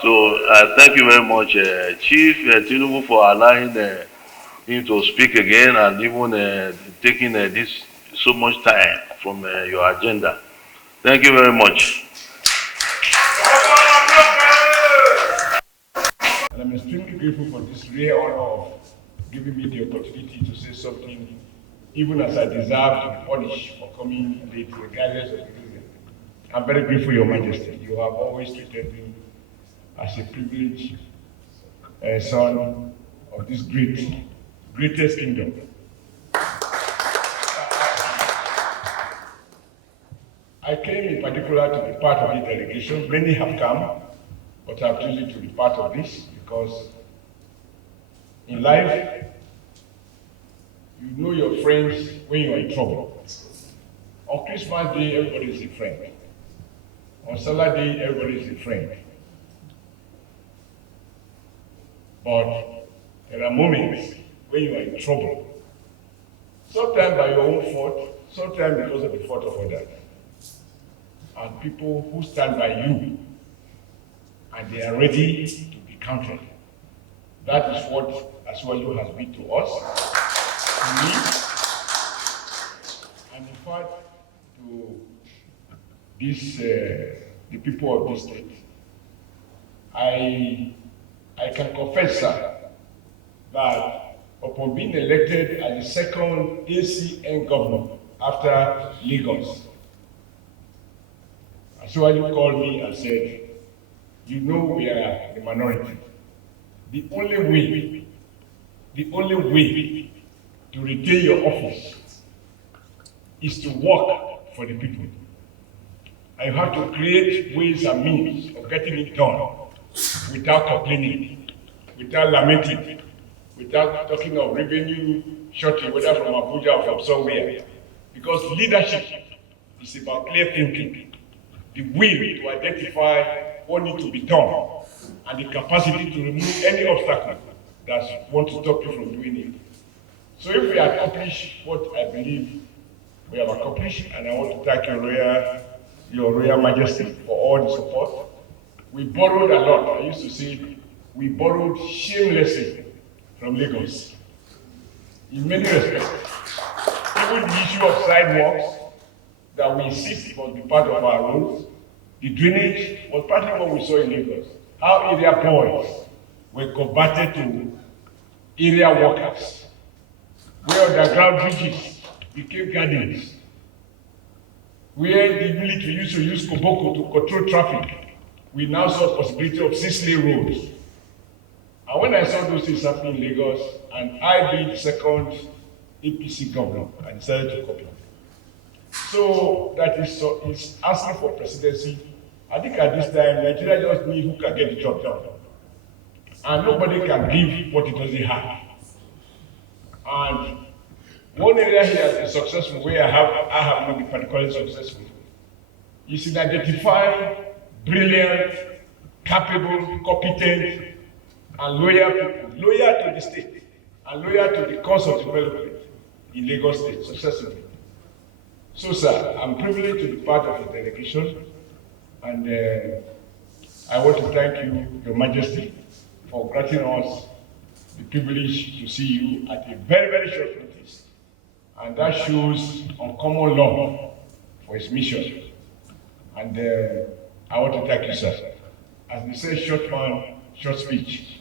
So thank you very much, Chief Tinubu, for allowing him to speak again and even taking this so much time from your agenda. Thank you very much. And I'm extremely grateful for this rare honor of giving me the opportunity to say something, even as I deserve to be punished for coming late regardless of the reason. I'm very grateful, Your Majesty. You have always treated me as a privileged son of this greatest kingdom. I came in particular to be part of the delegation. Many have come, but I've chosen to be part of this because in life, you know your friends when you are in trouble. On Christmas Day, everybody is a friend. On Saturday, everybody is a friend. But there are moments when you are in trouble. Sometimes by your own fault, sometimes because of the fault of others. And people who stand by you, and they are ready to be counted. That is what OshioTo has been to us, to me, and in fact, to this, the people of this state. I can confess, sir, that upon being elected as the second ACN governor after Lagos, OshioTo called me and said, you know we are the minority. The only way to retain your office is to work for the people. And you have to create ways and means of getting it done without complaining, without lamenting, without talking of revenue shortage, whether from Abuja or from somewhere. Because leadership is about clear thinking, the will to identify what needs to be done, and the capacity to remove any obstacle that wants to stop you from doing it. So if we accomplish what I believe we have accomplished, and I want to thank your Royal Majesty for all the support. We borrowed a lot. I used to say we borrowed shamelessly from Lagos in many respects. Even the issue of sidewalks that we insist must be part of our roads, the drainage was partly what we saw in Lagos. How area boys were converted to area workers, where underground bridges became gardens, where the military used to use Koboko to control traffic. We now saw the possibility of 6-lane roads. And when I saw those things happening in Lagos, and I being the second APC governor, I decided to copy. So that is asking for presidency. I think at this time, Nigeria just needs who can get the job done. And nobody can give what it doesn't have. And one area here has been successful, where I have not been particularly successful, is in identifying brilliant, capable, competent, and loyal people, loyal to the state, and loyal to the cause of development in Lagos State successfully. So, sir, I'm privileged to be part of the delegation, and I want to thank you, Your Majesty, for granting us the privilege to see you at a very, very short notice. And that shows uncommon love for his mission. And I want to thank you, sir. As they say, short man, short speech.